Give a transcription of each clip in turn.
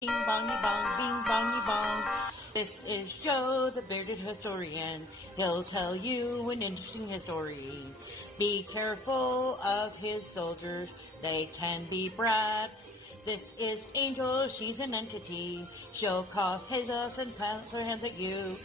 Bing bongy bong, bing bongy bong. This is Joe, the bearded historian. He'll tell you an interesting story. Be careful of his soldiers, they can be brats. This is Angel, she's an entity. She'll cause chaos and plant her hands at you.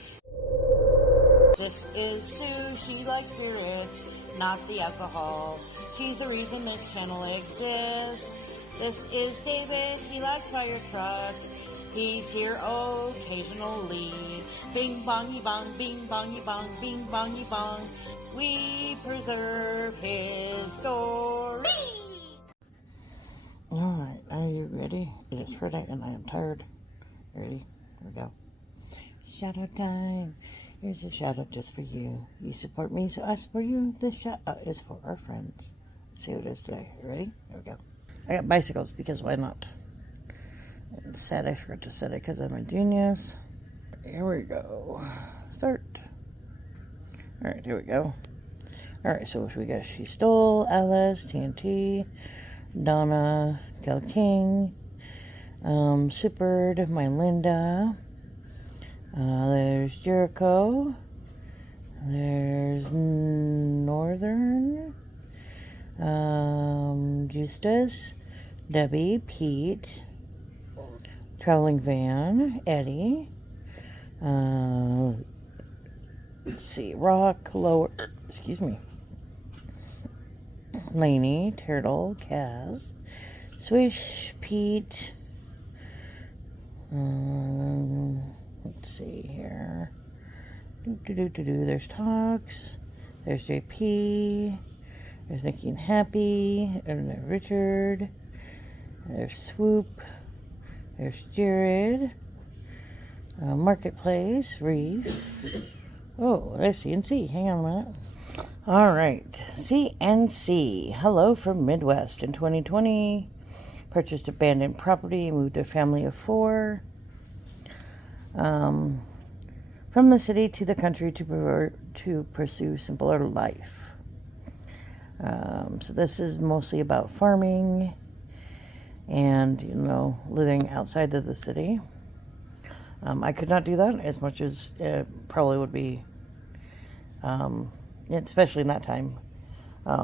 This is Sue, she likes spirits, not the alcohol. She's the reason this channel exists. This is David, he likes fire trucks. He's here occasionally. Bing bongy bong, bing bongy bong, bing bongy bong. We preserve his story. Alright, are you ready? It is Friday and I am tired. Ready? Here we go. Shout out time. Here's a shout out just for you. You support me, so I support you. This shout out is for our friends. Let's see what it is today. You ready? Here we go. I got bicycles because why not? And sad I forgot to set it because I'm a genius. Here we go. Start. Alright, here we go. Alright, so we got She Stole, Alice, TNT, Donna, Gal King, Sippard, My Linda. There's Jericho. There's Northern. Justus, Debbie, Pete, Traveling Van, Eddie. Let's see, Rock, Lower, excuse me. Lainey, Turtle, Kaz, Swish, Pete. Let's see here. There's Tox. There's JP. There's Nikki and Happy. And there's Richard. There's Swoop. There's Jared. Marketplace. Reef. Oh, there's CNC. Hang on a minute. Alright. CNC. Hello from Midwest. In 2020, purchased abandoned property, moved a family of 4. From the city to the country to pursue simpler life. So this is mostly about farming and, living outside of the city. I could not do that as much as it probably would be, especially in that time,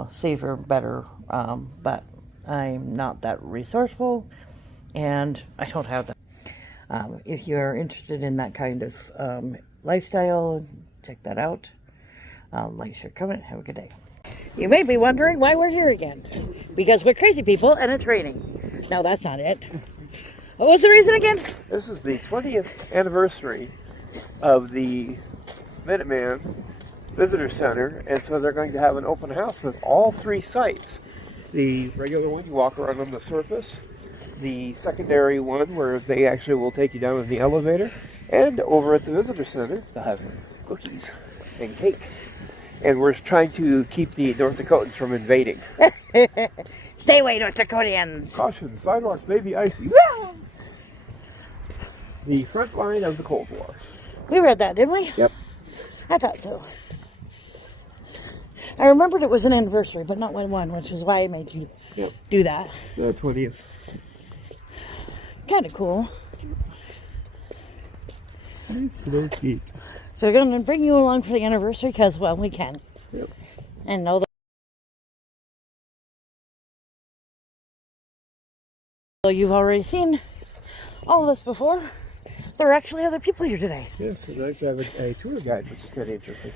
safer, better, but I'm not that resourceful and I don't have that. If you're interested in that kind of lifestyle, check that out. Like, share, comment. Have a good day. You may be wondering why we're here again. Because we're crazy people and it's raining. No, that's not it. What was the reason again? This is the 20th anniversary of the Minutemen Visitor Center, and so they're going to have an open house with all 3 sites. The regular one, you walk around on the surface. The secondary one, where they actually will take you down in the elevator. And over at the Visitor Center, they'll have cookies and cake. And we're trying to keep the North Dakotans from invading. Stay away, North Dakotans. Caution, sidewalks may be icy. The front line of the Cold War. We read that, didn't we? Yep. I thought so. I remembered it was an anniversary, but not one, which is why I made you do that. The 20th. Kind of cool. Nice today's geek. So we're going to bring you along for the anniversary because, well, we can. Yep. And know that you've already seen all of this before. There are actually other people here today. Yes, and I actually have a tour guide, which is kind of interesting.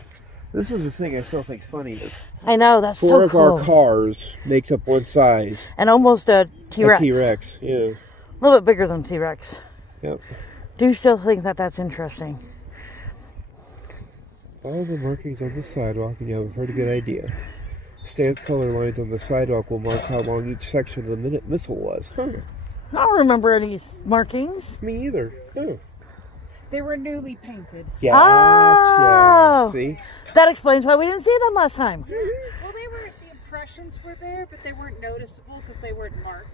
This is the thing I still think is funny is I know, that's so cool. 4 of our cars makes up one size. And almost a T-Rex. A T-Rex, yeah. A little bit bigger than T-Rex. Yep. Do you still think that that's interesting? Follow the markings on the sidewalk and you have a pretty good idea. Stamped color lines on the sidewalk will mark how long each section of the minute missile was. Huh. I don't remember any markings. Me either. Oh. They were newly painted. Gotcha. Oh, see? that explains why we didn't see them last time. Well, the impressions were there, but they weren't noticeable because they weren't marked,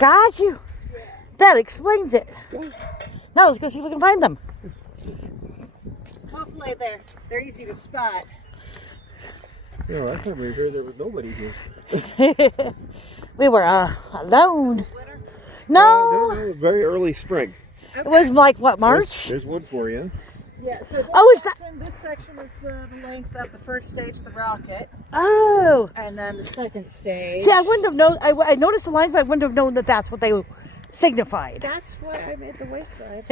Got you. Yeah. That explains it. Now let's go see if we can find them. Hopefully they're easy to spot. Yeah, last time we were here, there was nobody here. We were alone. No. No, very early spring. It was like, what, March? There's one for you. Yeah, so this section is the length of the first stage of the rocket, Oh. and then the second stage. See, I wouldn't have known. I noticed the lines, but I wouldn't have known that that's what they signified. That's why I made the wayside.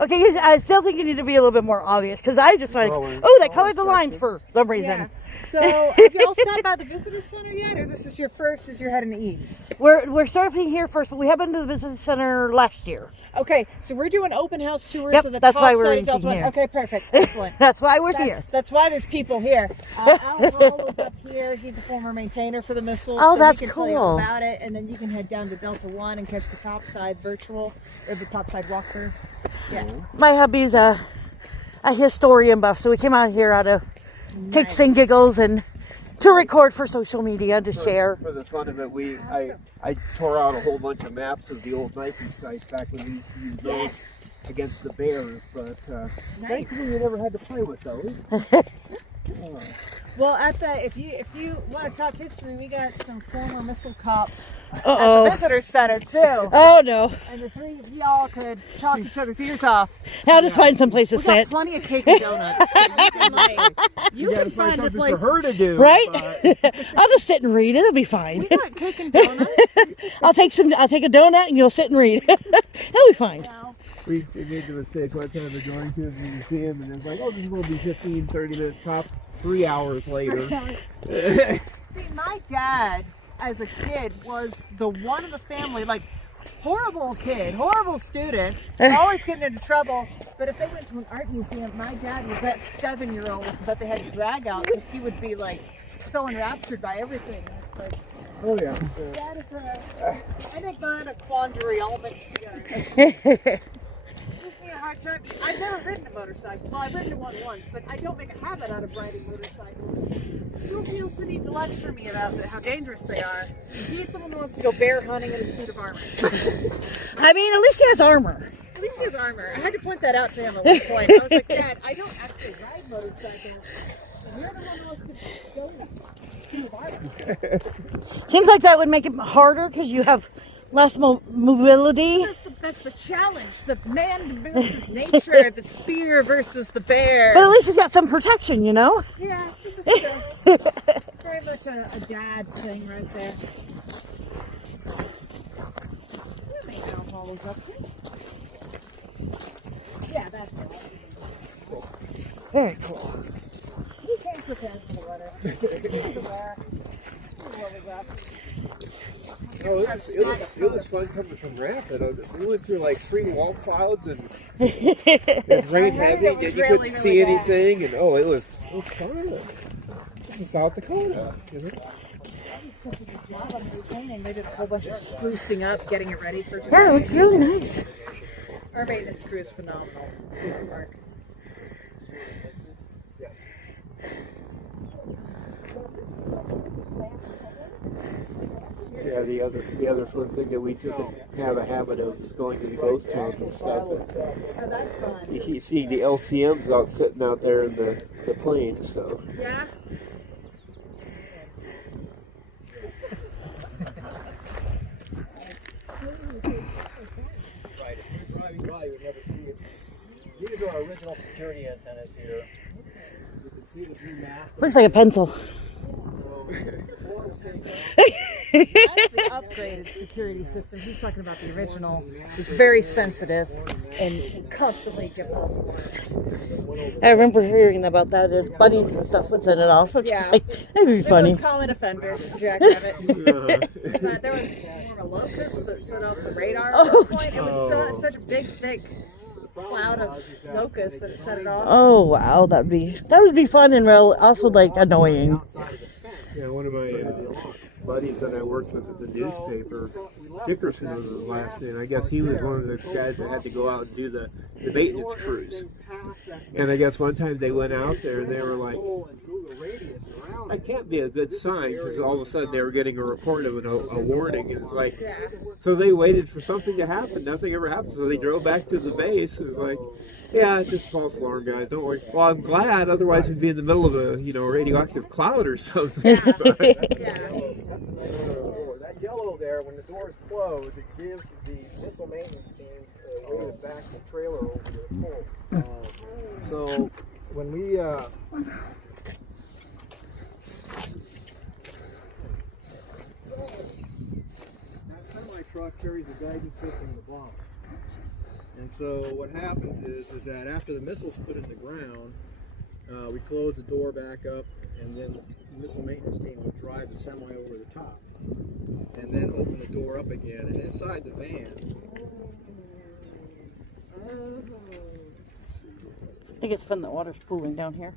Okay, I still think you need to be a little bit more obvious, because I just like, oh, they colored the lines for some reason. Yeah. So, have y'all stopped by the visitor center yet, or this is your first as you're heading east? We're starting here first, but we have been to the visitor center last year. Okay, so we're doing open house tours Yep, of the that's top why we're side of Delta eating One. here. Okay, perfect, excellent. That's why we're here. That's why there's people here. Al Hall is up here. He's a former maintainer for the missiles. Oh, so that's he can tell you cool. about it, and then you can head down to Delta One and catch the topside virtual or the topside walkthrough. Yeah. My hubby's a historian buff, so we came out here out of kicks and giggles and to record for social media to share. For the fun of it, I tore out a whole bunch of maps of the old Nike sites back when we used those against the Bears, but thankfully we never had to play with those. Well, if you want to talk history, we got some former missile cops Uh-oh. at the visitor center too. Oh no! And the three of y'all could talk each other's ears off. I'll just find some place to We got sit. plenty of cake and donuts. You can find a place. for her to do, Right? but- I'll just sit and read. It'll be fine. We got cake and donuts. I'll take a donut and you'll sit and read. That'll be fine. We made the mistake one time of going to the museum, and it's like, oh, this is going to be 15, 30 minutes tops. 3 hours later. See, my dad, as a kid, was the one in the family, like, horrible kid, horrible student, always getting into trouble. But if they went to an art museum, my dad was that 7-year-old that they had to drag out because he would be, like, so enraptured by everything. It's like, Oh, yeah. that is I think they're in a quandary all mixed together. Gives me a hard time. I've never ridden a motorcycle. Well, I've ridden one once, but I don't make a habit out of riding motorcycles. Who feels the need to lecture me about how dangerous they are? He's someone who wants to go bear hunting in a suit of armor. I mean, at least he has armor. At least he has armor. I had to point that out to him at one point. I was like, Dad, I don't actually ride motorcycles. You're the one who wants to go in a suit of armor. Seems like that would make it harder because you have less mobility. That's the challenge. The man versus nature, the spear versus the bear. But at least he's got some protection, you know? Yeah, this is true. Very much a dad thing right there. I think Al Hall is up here. Yeah, that's it. Very cool. He came prepared for the weather. He was aware. What was up? Oh, it was fun coming from Rapid. We went through like 3 wall clouds and it rained heavy and you really, couldn't really see bad. anything. And it was fun. This is South Dakota, you know? Such a good job on maintaining. They did a whole bunch of sprucing up, getting it ready for today. Yeah, it looks really nice. Our maintenance crew is phenomenal. Good work. Yeah, the other fun thing that we took and have a habit of is going to the ghost towns and stuff. Oh, that's fun. You see the LCMs out sitting out there in the plains, so. Yeah? Right, if you're driving by, you'd never see it. These are our original security antennas here. You can see the blue mast. Looks like a pencil. That's the upgraded security system. He's talking about the original. It's very sensitive and constantly give false alarms. I remember hearing about that. His buddies and stuff would send it off. It's Yeah. just like, that'd be It funny. was common offender, jackrabbit. But there was more of a locust that set off the radar at one point. It was such a big, thick cloud of locusts that it set it off. Oh wow, that would be fun and also like annoying. Yeah, one of my buddies that I worked with at the newspaper, Dickerson was his last name. I guess he was one of the guys that had to go out and do the maintenance cruise. And I guess one time they went out there and they were like, that can't be a good sign, because all of a sudden they were getting a report of a warning, and it's like, so they waited for something to happen. Nothing ever happened, so they drove back to the base. It was like, yeah, it's just a false alarm, guys. Don't worry. Well, I'm glad. Otherwise, we'd be in the middle of a radioactive cloud or something. Yeah. yellow there, when the doors close, it gives the missile maintenance teams a way to back the trailer over to the pole. So when we that semi truck carries the guidance system in the bomb. And so what happens is that after the missile's put in the ground, we close the door back up, and then the missile maintenance team will drive the semi over the top, and then open the door up again. And inside the van, I think it's fun that water's pooling down here.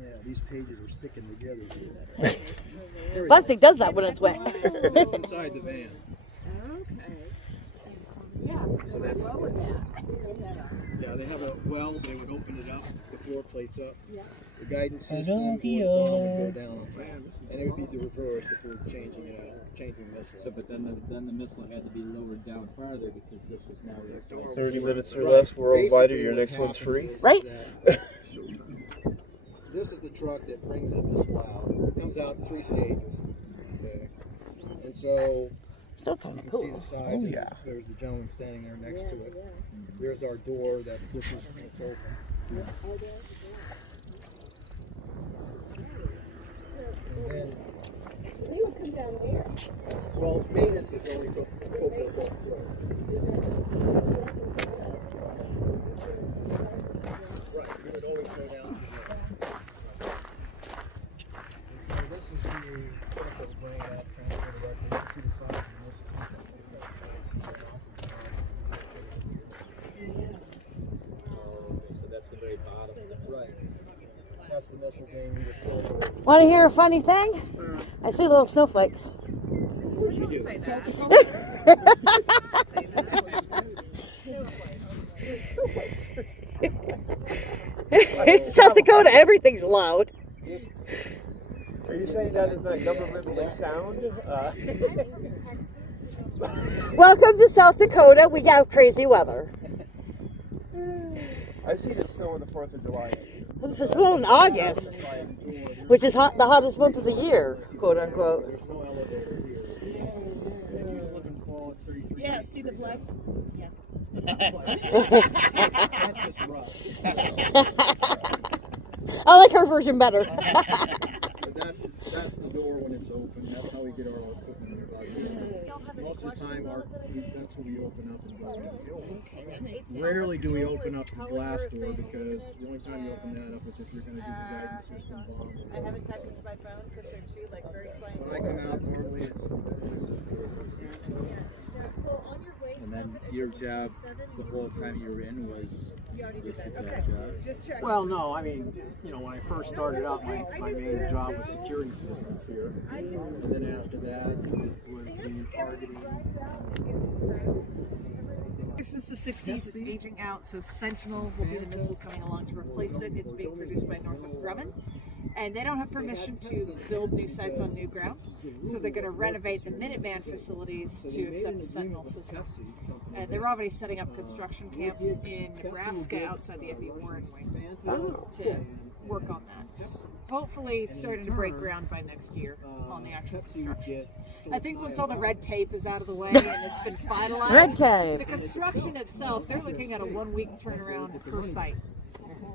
yeah, these pages are sticking together. Plastic does that when it's wet. That's inside the van. So that's Yeah, they have a well. They would open it up, the floor plates up. The guidance system would go down, and it would be the reverse if we were changing the missile. So, but then the missile had to be lowered down farther because this is now 30 minutes or less worldwide, or your next one's free. Right? This is the truck that brings the missile out. It comes out in 3 stages. Okay, and so. Still kind You of can see cool. the size. Oh, yeah. There's the gentleman standing there next to it. There's our door that pushes when it's open. And then, they would come down here. well, maintenance is only hooked up both doors. Right, we would always go down to the and so this is the truck that will bring it out, transfer directly. You can see the size of this. So that's the very bottom. Right. That's the missile game we deploy. Want to hear a funny thing? I see little snowflakes. In South Dakota, everything's loud. Are you saying that is not governmentally sound? Welcome to South Dakota. We got crazy weather. I've seen it snow on the 4th of July. This is still in August, which is the hottest month of the year, quote unquote. There's no elevator here. If you slip and fall, it's 33. Yeah, see the blood? That's just rough. I like her version better. But that's the door when it's open. That's how we get our equipment in the Most of the time, that's when we open up and go in. Rarely do we open up the glass door because the only time you open that up is if you're going to do the guidance system bomb. I haven't typed into my phone because they're too very slang. When I come out, normally it's. And then your job, the whole time you were in, was this exact job? Just check. Well, no, I mean, when I first started out, my main job was security systems here. And then after that, it was the targeting. Since the 60s, it's aging out, so Sentinel will be the missile coming along to replace it. It's being produced by Northrop Grumman. And they don't have permission to build new sites on new ground, so they're going to renovate the Minutemen facilities to accept the Sentinel system. And they're already setting up construction camps in Nebraska outside the F.E. Warren wing to work on that. Hopefully starting to break ground by next year on the actual construction. I think once all the red tape is out of the way and it's been finalized, Red tape. the construction itself, they're looking at a 1-week turnaround per site.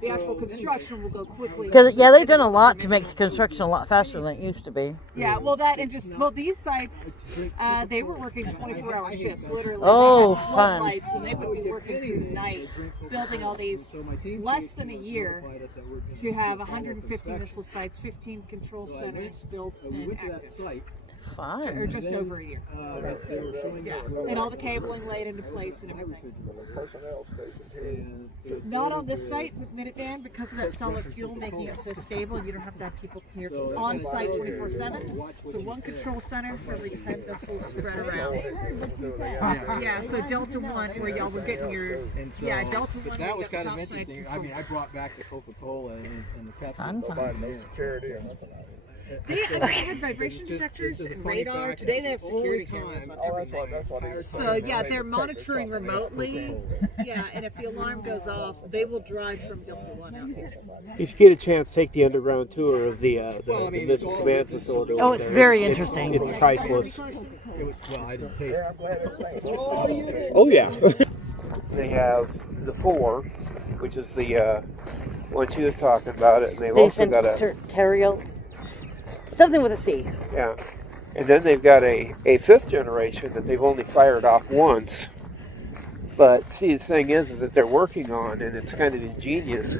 The actual construction will go quickly. Because they've done a lot to make construction a lot faster than it used to be. Yeah, well, these sites, they were working 24-hour shifts, literally. Oh, They had fun. floodlights, and they would be working through the night, building all these less than a year to have 150 missile sites, 15 control centers built and active. Fun. Or just over a year. Yeah, and all the cabling laid into place and everything. Not on this site with Minuteman because of that solid fuel making it so stable. You don't have to have people here on site 24/7. So one control center for every 10 missiles spread around. Yeah, so Delta 1 where y'all were getting your Delta 1. That was kind of interesting. I mean, I brought back the Coca-Cola and the Pepsi. Fun. No security. They had vibration detectors and radar. Today they have security cameras on everything. So yeah, they're monitoring remotely. Yeah, and if the alarm goes off, they will drive from Delta 1 out here. If you get a chance, take the underground tour of the missile command facility. Oh, it's very interesting. It's priceless. It was, well, I didn't taste it. Oh yeah. They have the 4, which is the one she was talking about it, and they've also got a Terrial. Something with a C. yeah, and then they've got a 5th generation that they've only fired off once. But see, the thing is that they're working on, and it's kind of ingenious,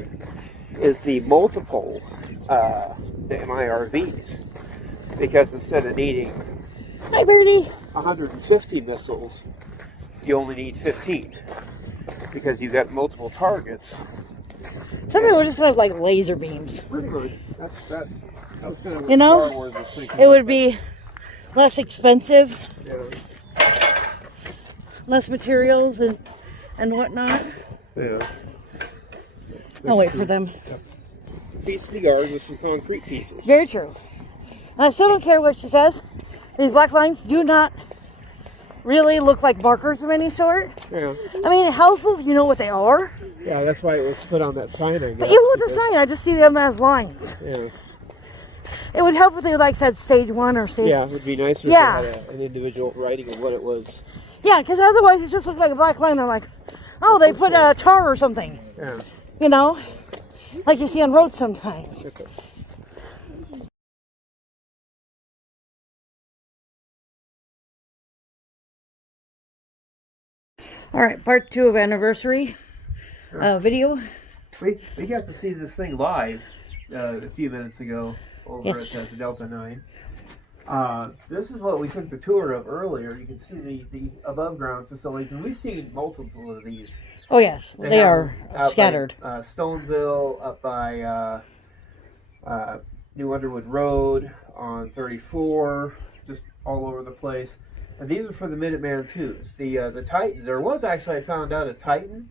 is the multiple, the MIRVs, because instead of needing Hi, Birdie. 150 missiles, you only need 15, because you've got multiple targets. Some of them were just kind of like laser beams. Pretty much. That was kind of what You know, Star Wars was thinking it would of, be less expensive, but, less materials and whatnot. yeah. I'll wait for them. Piece of the yard with some concrete pieces. Very true. And I still don't care what she says. These black lines do not really look like markers of any sort. Yeah. I mean, it's helpful if you know what they are. Yeah, that's why it was put on that sign, I guess. But even with the sign, I just see them as lines. Yeah. It would help if they like said stage 1 or stage. Yeah, it would be nicer Yeah. if they had an individual writing of what it was. Yeah, because otherwise it just looks like a black line. I'm like, oh, they put a tar or something. Yeah. You know, like you see on roads sometimes. Okay. All right, part 2 of anniversary video. We got to see this thing live a few minutes ago over Yes. at the Delta 9. This is what we took the tour of earlier. You can see the above ground facilities, and we've seen multiple of these. Oh yes, they have are them out scattered. by, Stoneville, up by New Underwood Road, on 34, just all over the place. And these are for the Minuteman 2s. The Titans, there was actually, I found out, a Titan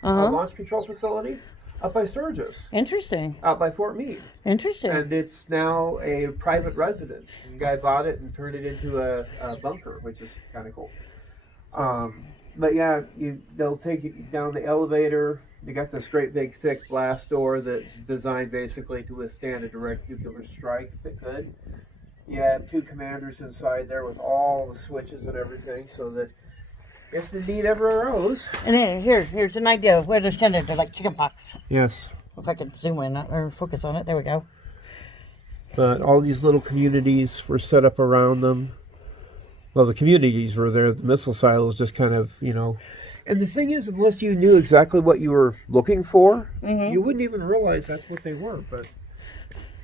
launch control facility up by Sturgis, Interesting. out by Fort Meade. Interesting. And it's now a private residence. The guy bought it and turned it into a bunker, which is kind of cool. But yeah, they'll take you down the elevator. They got this great big thick blast door that's designed basically to withstand a direct nuclear strike if it could. You have 2 commanders inside there with all the switches and everything, so that if the need ever arose. And then here's an idea of where they're standing. They're like chicken pox. Yes. If I can zoom in or focus on it, there we go. But all these little communities were set up around them. Well, the communities were there. The missile silos just kind of, And the thing is, unless you knew exactly what you were looking for, you wouldn't even realize that's what they were. But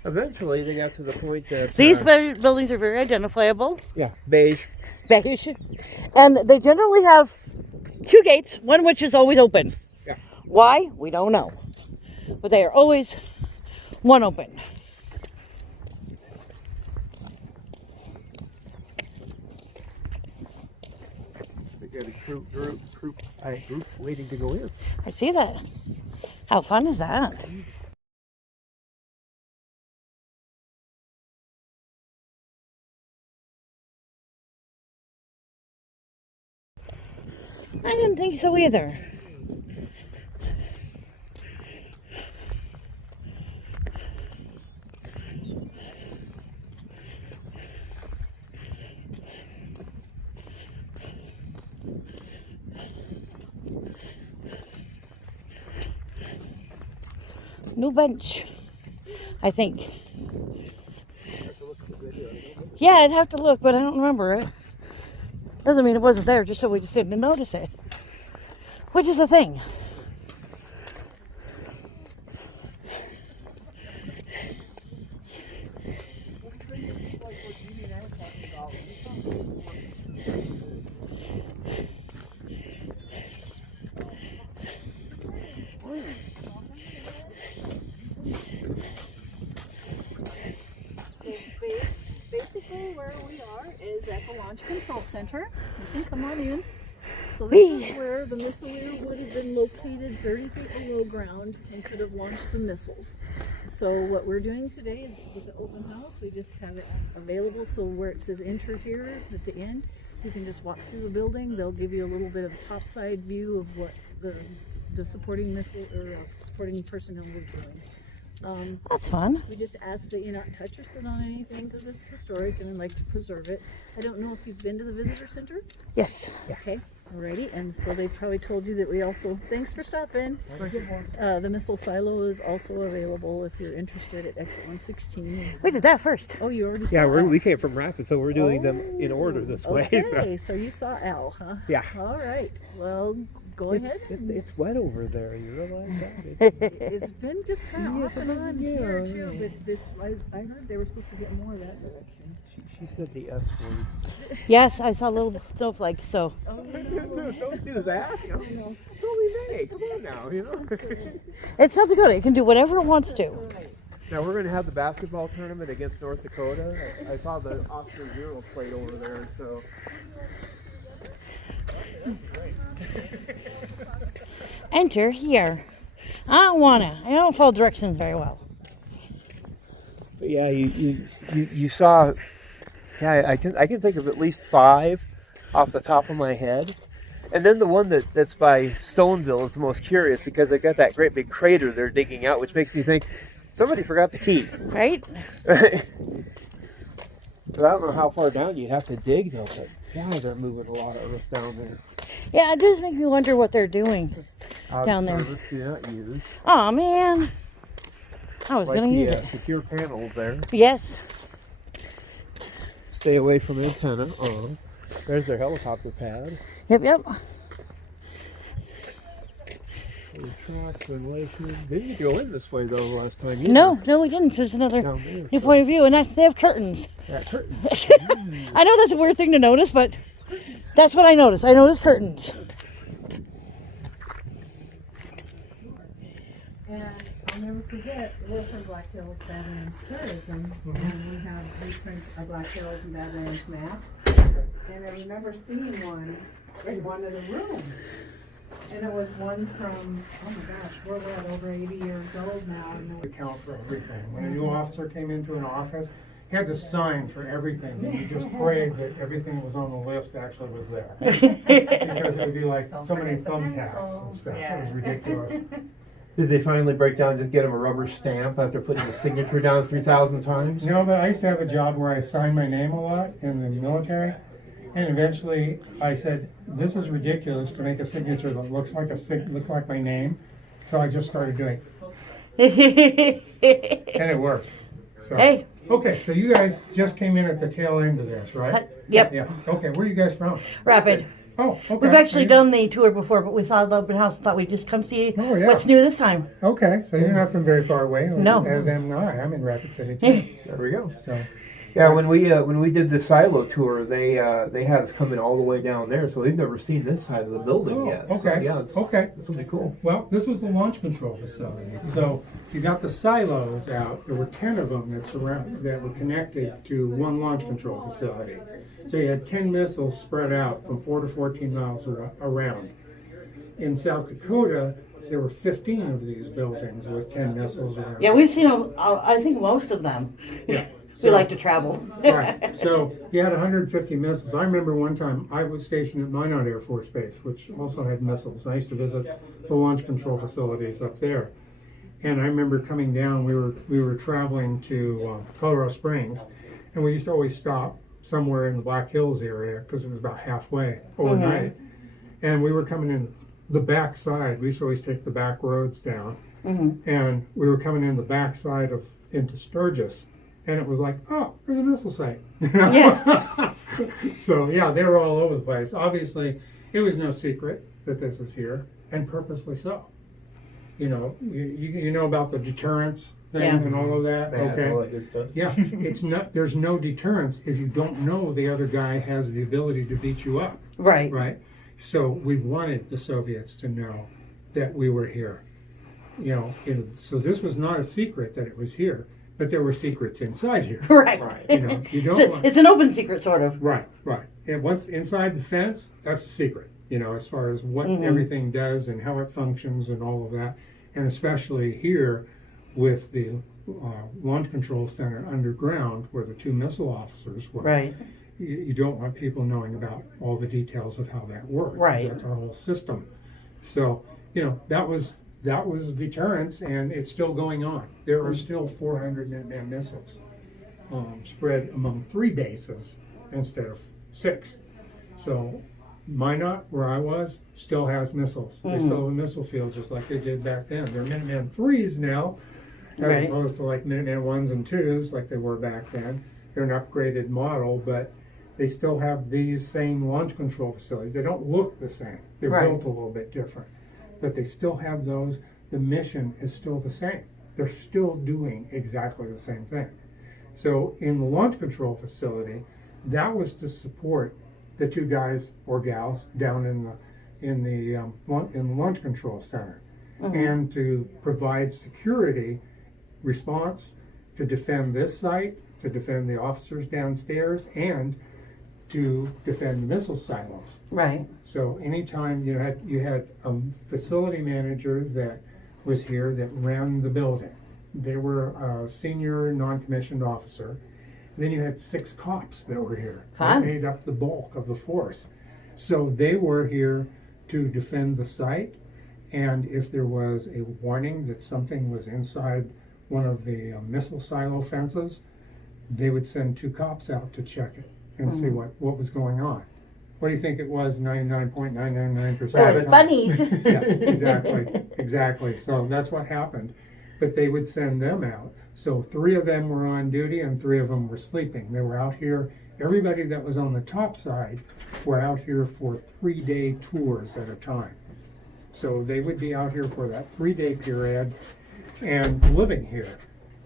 eventually they got to the point that... These buildings are very identifiable. Yeah, beige. Beige. And they generally have 2 gates, one which is always open. Yeah. Why? We don't know. But they are always one open. They got a group waiting to go in. I see that. How fun is that? I didn't think so either. New bench, I think. Yeah, I'd have to look, but I don't remember it. Doesn't mean it wasn't there, just so we just didn't notice it. Which is a thing. Basically, where we are is at the Launch Control Center. You can come on in. So this is where the missile would have been located 30 feet below ground and could have launched the missiles. So what we're doing today is with the open house, we just have it available. So where it says enter here at the end, you can just walk through the building. They'll give you a little bit of topside view of what the supporting missile or supporting personnel were doing. That's fun. We just ask that you not touch or sit on anything because it's historic and I'd like to preserve it. I don't know if you've been to the visitor center. Yes. Okay, alrighty. And so they probably told you that we also, thanks for stopping. The missile silo is also available if you're interested at exit 116. We did that first. Oh, you already saw Yeah, Al. we came from Rapids, so we're doing them in order this way. Okay, so you saw Al, huh? Yeah. All right. Well, go ahead. It's wet over there. You realize that? It's been just kind of off and on here too, yeah. but this, I heard they were supposed to get more that direction. She said the S word. Yes, I saw little snowflakes, so. Oh, No, don't do that. You know, it's only May. Come on now, you know. It's South Dakota. It can do whatever it wants to. Now we're going to have the basketball tournament against North Dakota. I saw the Oscar Zero played over there, so. Enter here. I don't wanna. I don't follow directions very well. But yeah, you saw. Yeah, I can think of at least 5 off the top of my head. And then the one that's by Stoneville is the most curious because they got that great big crater they're digging out, which makes me think somebody forgot the key. Right? But I don't know how far down you'd have to dig though, but yeah, they're moving a lot of earth down there. Yeah, it does make me wonder what they're doing down there. Service do not use. Oh man. I was Like gonna use the it. secure panels there. Yes. Stay away from antenna. There's their helicopter pad. Yep, yep. Tracks, ventilation. Didn't go in this way though last time. Either. No, we didn't. There's another Down there. new point of view, and they have curtains. That curtain. I know that's a weird thing to notice, but that's what I noticed. I noticed curtains. And I'll never forget, we're from Black Hills Badlands Tourism, and we have reprints of Black Hills and Badlands map. And I remember seeing one in one of the rooms. And it was one from, oh my gosh, we're what, over 80 years old now. And Account for everything. When a new officer came into an office, he had to sign for everything. And you just prayed that everything that was on the list actually was there. Because it would be like so many thumbtacks and stuff. It was ridiculous. Did they finally break down and just get him a rubber stamp after putting his signature down 3,000 times? You know, but I used to have a job where I signed my name a lot in the military. And eventually I said, this is ridiculous to make a signature that looks like my name. So I just started doing it. And it worked. So. Hey. Okay, so you guys just came in at the tail end of this, right? Yep. Yeah. Okay, where are you guys from? Rapid. Oh, okay. We've actually done the tour before, but we saw the open house and thought we'd just come see Oh, yeah. what's new this time. Okay, so you're not from very far away. No. As am I. I'm in Rapid City too. There we go. So. Yeah, when we did the silo tour, they had us coming all the way down there, so they've never seen this side of the building Oh, yet. okay. So, yeah, Okay. this will be cool. Well, this was the launch control facility. So you got the silos out. There were 10 of them that were connected to one launch control facility. So you had 10 missiles spread out from 4 to 14 miles around. In South Dakota, there were 15 of these buildings with 10 missiles around. Yeah, we've seen, I think, most of them. Yeah. We like to travel. Right. So you had 150 missiles. I remember one time I was stationed at Minot Air Force Base, which also had missiles. I used to visit the launch control facilities up there. And I remember coming down, we were traveling to Colorado Springs, and we used to always stop somewhere in the Black Hills area because it was about halfway overnight. And we were coming in the back side. We used to always take the back roads down. And we were coming in the back side into Sturgis. And it was like, oh, there's a missile site. Yeah. So, yeah, they were all over the place. Obviously, it was no secret that this was here, and purposely so. You know, you know about the deterrence thing and all of that? Okay. All that good stuff. Yeah, there's no deterrence if you don't know the other guy has the ability to beat you up, Right. right? So we wanted the Soviets to know that we were here. You know, so this was not a secret that it was here. But there were secrets inside here. Right. You know, you don't want... It's an open secret, sort of. Right. And once inside the fence, that's a secret. you know, as far as what everything does and how it functions and all of that. And especially here with the launch control center underground where the 2 missile officers were. Right. You don't want people knowing about all the details of how that works. 'Cause Right. that's our whole system. So, you know, that was deterrence, and it's still going on. There are still 400 Minuteman missiles spread among 3 bases instead of 6. So Minot, where I was, still has missiles. They still have a missile field just like they did back then. They're Minuteman 3s now, as Right. opposed to like Minuteman 1s and 2s like they were back then. They're an upgraded model, but they still have these same launch control facilities. They don't look the same. They're Right. built a little bit different, but they still have those. The mission is still the same. They're still doing exactly the same thing. So in the launch control facility, that was to support the 2 guys or gals down in the launch control center, and to provide security response to defend this site, to defend the officers downstairs, and to defend the missile silos. Right. So anytime you had a facility manager that was here that ran the building, they were a senior non-commissioned officer. Then you had 6 cops that were here. Fun. That made up the bulk of the force. So they were here to defend the site, and if there was a warning that something was inside one of the missile silo fences, they would send 2 cops out to check it and see what was going on. What do you think it was? 99.999%. Oh, bunnies. Yeah, exactly. So that's what happened. But they would send them out. So 3 of them were on duty and 3 of them were sleeping. They were out here. Everybody that was on the top side were out here for 3-day tours at a time. So they would be out here for that 3-day period and living here.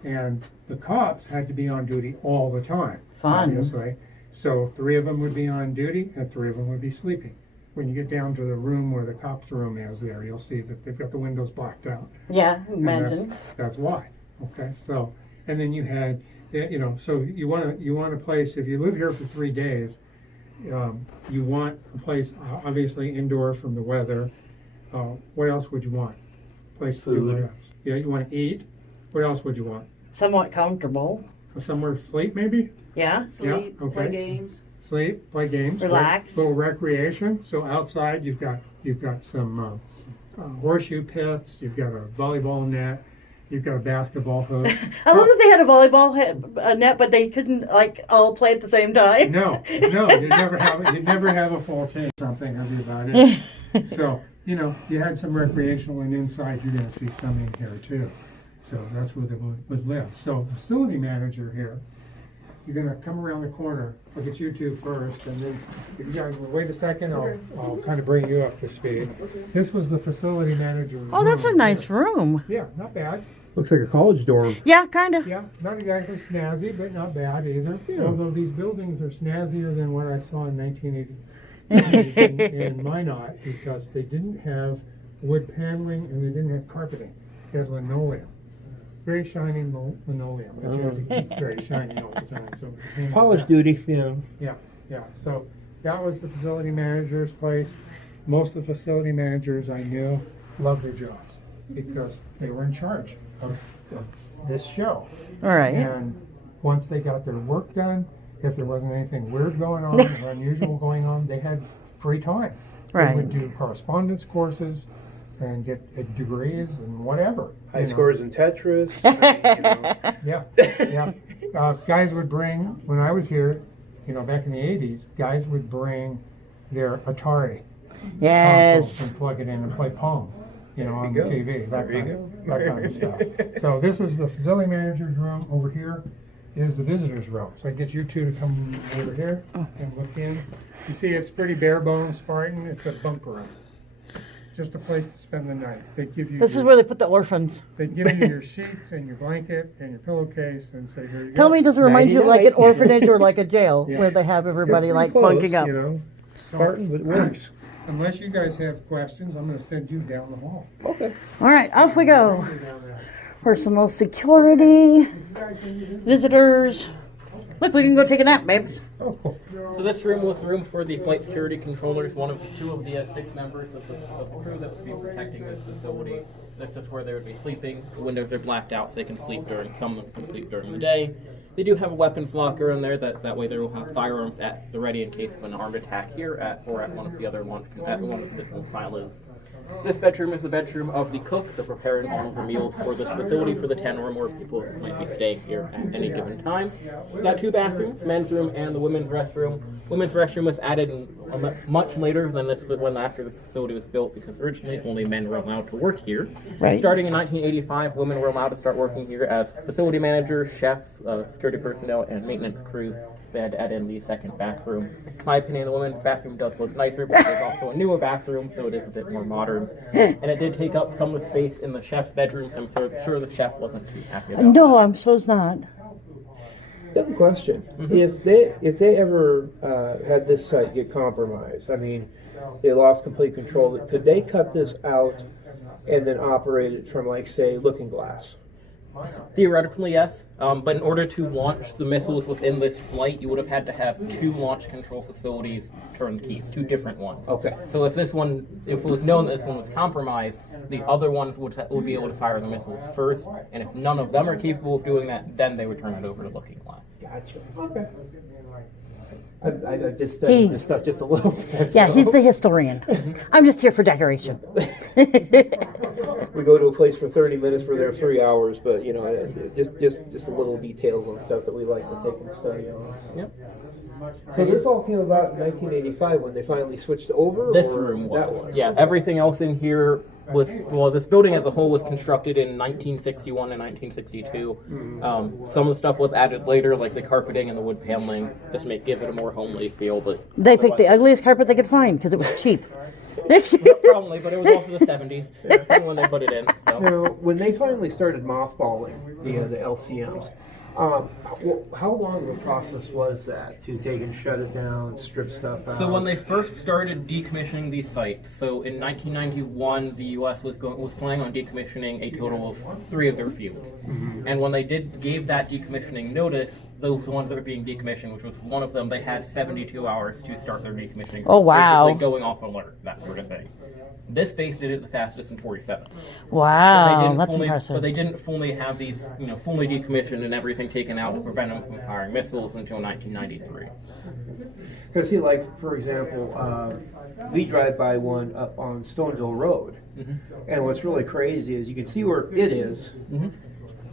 And the cops had to be on duty all the time, Fun. obviously. So 3 of them would be on duty and 3 of them would be sleeping. When you get down to the room where the cops' room is there, you'll see that they've got the windows blacked out. Yeah, And imagine. that's why. Okay, so, and then you had, you know, so you want a place, if you live here for 3 days, you want a place, obviously indoor from the weather. What else would you want? Place to do what else? Yeah, you want to eat. What else would you want? Somewhat comfortable. Somewhere to sleep, maybe? Yeah. Sleep, Yeah, okay. play games. Sleep, play games, Relax. little recreation. So outside, you've got some horseshoe pits. You've got a volleyball net. You've got a basketball hoop. I love that they had a volleyball net, but they couldn't like all play at the same time. No, you'd never have a full team. Something of you about it. So you know, you had some recreational, and inside you're going to see some in here too. So that's where they would live. So facility manager here. You're going to come around the corner. I'll get you 2 first, and then if you guys will wait a second, I'll kind of bring you up to speed. This was the facility manager. Oh, that's a nice room. Yeah, not bad. Looks like a college dorm. Yeah, kind of. Yeah, not exactly snazzy, but not bad either. Yeah. Although these buildings are snazzier than what I saw in 1980 in Minot, because they didn't have wood paneling and they didn't have carpeting. They had linoleum. Very shiny linoleum, which you have to keep very shiny all the time. So it was a pain in the Polish back. duty, yeah. Yeah. So that was the facility manager's place. Most of the facility managers I knew loved their jobs because they were in charge of this show. All right. And once they got their work done, if there wasn't anything weird going on or unusual going on, they had free time. Right. They would do correspondence courses and get degrees and whatever. High you know. scores in Tetris. Yeah. Guys would bring, when I was here, you know, back in the 80s, guys would bring their Atari Yes. consoles and plug it in and play Pong, you know, on the There you go. TV, that There you kind of stuff. So this is the facility manager's room. Over here is the visitor's room. So I get you 2 to come over here and look in. You see, it's pretty bare bones, Spartan. It's a bunk room. Just a place to spend the night. They give you This is where they put the orphans. they give you your sheets and your blanket and your pillowcase and say, here you go. Tell me, does it remind you like an Nighty-night. orphanage or like a jail Yeah. where they have everybody Pretty like close, bunking up? You know, Spartan, but it works. Unless you guys have questions, I'm going to send you down the hall. Okay. All right, off we go. Down there. Personal security, You guys can do this. visitors. Look, we can go take a nap, babe. So this room was the room for the flight security controllers, two of the 6 members of the crew that would be protecting this facility. That's just where they would be sleeping. The windows are blacked out, so they can sleep some of them can sleep during the day. They do have a weapons locker in there. That way they will have firearms at the ready in case of an armed attack here or at one of the other one of the missile silos. This bedroom is the bedroom of the cooks that preparing all of the meals for this facility for the 10 or more people that might be staying here at any given time. We've got 2 bathrooms, men's room and the women's restroom. Women's restroom was added much later than after this facility was built, because originally only men were allowed to work here. Right. Starting in 1985, women were allowed to start working here as facility managers, chefs, security personnel, and maintenance crews. They had to add in the second bathroom. In my opinion, the women's bathroom does look nicer, but there's also a newer bathroom, so it is a bit more modern. And it did take up some of the space in the chef's bedroom, so I'm sure the chef wasn't too happy about No, I'm suppose not. Dumb question. If they ever had this site get compromised, I mean, they lost complete control, could they cut this out and then operate it from, like, say, Looking Glass? Theoretically, yes. But in order to launch the missiles within this flight, you would have had to have 2 launch control facilities turnkeys, 2 different ones. Okay. So if it was known that this one was compromised, the other ones would be able to fire the missiles first, and if none of them are capable of doing that, then they would turn it over to Looking Glass. Gotcha. Okay. I just studied this stuff just a little bit. Yeah, he's the historian. I'm just here for decoration. We go to a place for 30 minutes, we're there 3 hours, but you know, just the little details on stuff that we like to take and study on. Yep. So this all came about in 1985 when they finally switched over? This or room was. That was? Yeah, everything else in here was, this building as a whole was constructed in 1961 and 1962. Some of the stuff was added later, like the carpeting and the wood paneling, just give it a more homely feel. But They picked the ugliest carpet they could find because it was cheap. Probably, but it was also the 70s when they put it in. So. Now, when they finally started mothballing the LCMs, how long of a process was that to take and shut it down, strip stuff out? So when they first started decommissioning these sites, so in 1991, the U.S. was planning on decommissioning a total of 3 of their fields. And when they gave that decommissioning notice, those ones that were being decommissioned, which was one of them, they had 72 hours to start their decommissioning. Oh, wow. Basically going off alert, that sort of thing. This base did it the fastest in 47. Wow, that's impressive. But they didn't fully have these, fully decommissioned and everything taken out to prevent them from firing missiles until 1993. Because, see, like, for example, we drive by one up on Stoneville Road, and what's really crazy is you can see where it is,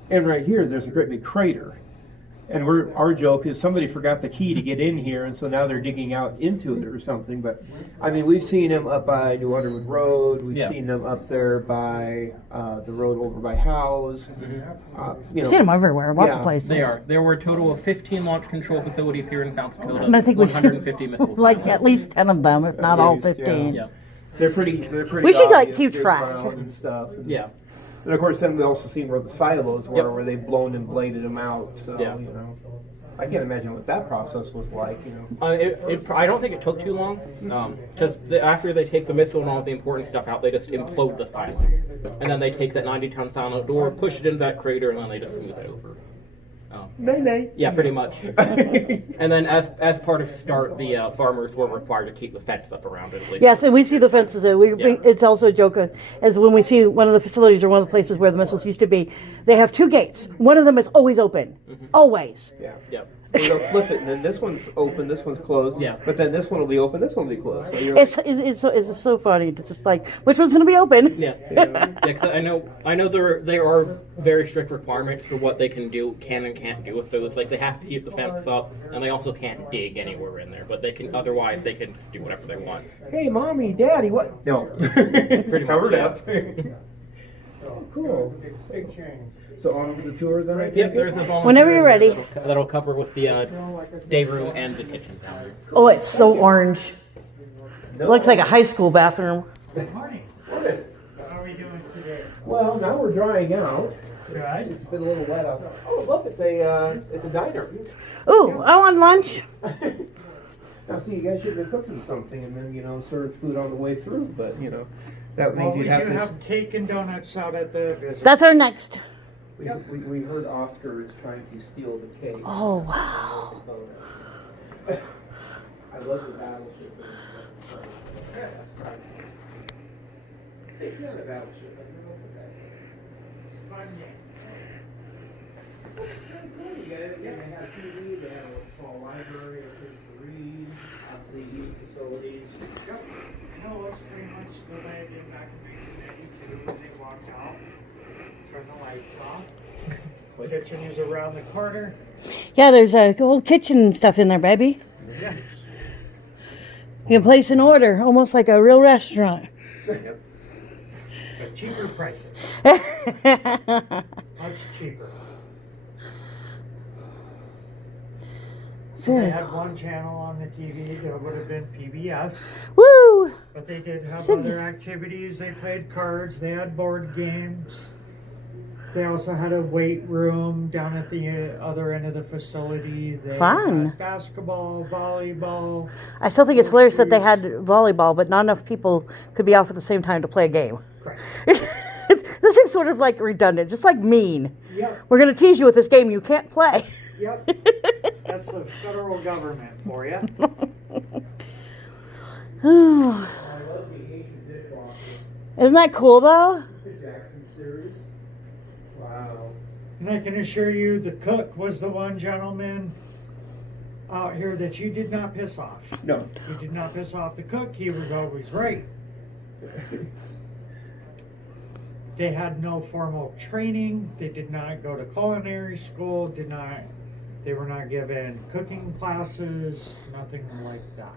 and right here there's a great big crater. And our joke is somebody forgot the key to get in here, and so now they're digging out into it or something. But, I mean, we've seen them up by New Underwood Road. We've seen them up there by the road over by Howes. You've seen them everywhere, lots of places. They are. There were a total of 15 launch control facilities here in South Dakota. And I think 150 missiles. Like at least 10 of them, if not all 15. Yeah. They're pretty. We should obvious, keep big track. round and stuff. Yeah. And of course, then we also seen where the silos were, where they've blown and bladed them out. So I can't imagine what that process was like. I don't think it took too long, because after they take the missile and all the important stuff out, they just implode the silo, and then they take that 90-ton silo door, push it into that crater, and then they just smooth it over. Nay. Yeah, pretty much. And then as part of START, the farmers were required to keep the fence up around it. Yes, and we see the fences. It's also a joke as when we see one of the facilities or one of the places where the missiles used to be, they have 2 gates. One of them is always open. Always. Yeah. They'll flip it, and then this one's open, this one's closed. Yeah. But then this one will be open, this one will be closed. So you're It's so funny. It's just like, which one's going to be open? Yeah. 'Cause I know there are very strict requirements for what they can and can't do with those. Like, they have to keep the fence up, and they also can't dig anywhere in there. But they can just do whatever they want. Hey, mommy, daddy, what? No. Pretty Covered much, up. Cool. So on the tour then, I think? Yep, there's a volunteer Whenever you're ready. That'll cover with the day room and the kitchen down there. Oh, it's so orange. It looks like a high school bathroom. Good morning. How are we doing today? Well, now we're drying out. Good. It's been a little wet out. Oh, look, it's a diner. Ooh, I want lunch. Now, see, you guys should have been cooking something and then, served food on the way through, but, that means We you'd do have to... have cake and donuts out at the visit. That's our next. We heard Oscar is trying to steal the cake. Oh, wow. I love the battleship. It's not a battleship. Fun game. It's kind of cool. They have TV, they have a small library, a place to read, obviously eating facilities. Yep. No, it's pretty much what I did back in 1982 when they walked out. Turn the lights off. Kitchen is around the corner. Yeah, there's a whole kitchen and stuff in there, baby. Yeah. You can place an order, almost like a real restaurant. Yep. But cheaper prices. Much cheaper. So they had one channel on the TV that would have been PBS. Woo! But they did have Sid- other activities. They played cards. They had board games. They also had a weight room down at the other end of the facility. They Fun. had basketball, volleyball. I still think it's hilarious that they had volleyball, but not enough people could be off at the same time to play a game. Correct. This seems sort of like redundant, just like mean. Yep. We're going to tease you with this game you can't play. Yep. That's the federal government for you. Isn't that cool, though? The Jackson series. Wow. And I can assure you, the cook was the one gentleman out here that you did not piss off. No. You did not piss off the cook. He was always right. They had no formal training. They did not go to culinary school. They were not given cooking classes. Nothing like that.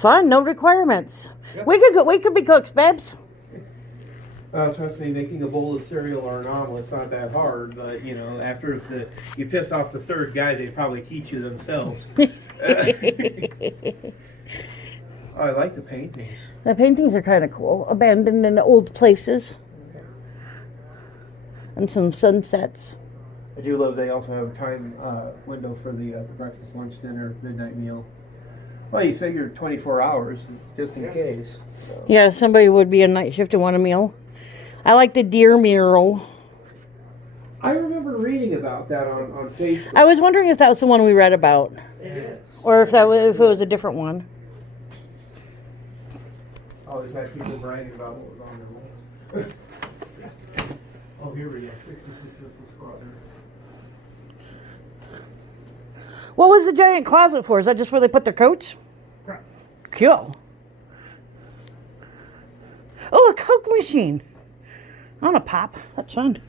Fun, no requirements. Yep. We could be cooks, babes. Trust me, making a bowl of cereal or an omelet's not that hard, but you know, after you pissed off the third guy, they probably teach you themselves. I like the paintings. The paintings are kind of cool. Abandoned in old places. And some sunsets. I do love they also have a time window for the breakfast, lunch, dinner, midnight meal. Well, you figure 24 hours, just in case. So. Yeah, somebody would be a night shift and want a meal. I like the deer mural. I remember reading about that on Facebook. I was wondering if that was the one we read about. It is. Or if it was a different one. Always had people bragging about what was on their list. Oh, here we go. 66 Missile Squadron. What was the giant closet for? Is that just where they put their coats? Correct. Cool. Oh, a Coke machine. I want a pop. That's fun.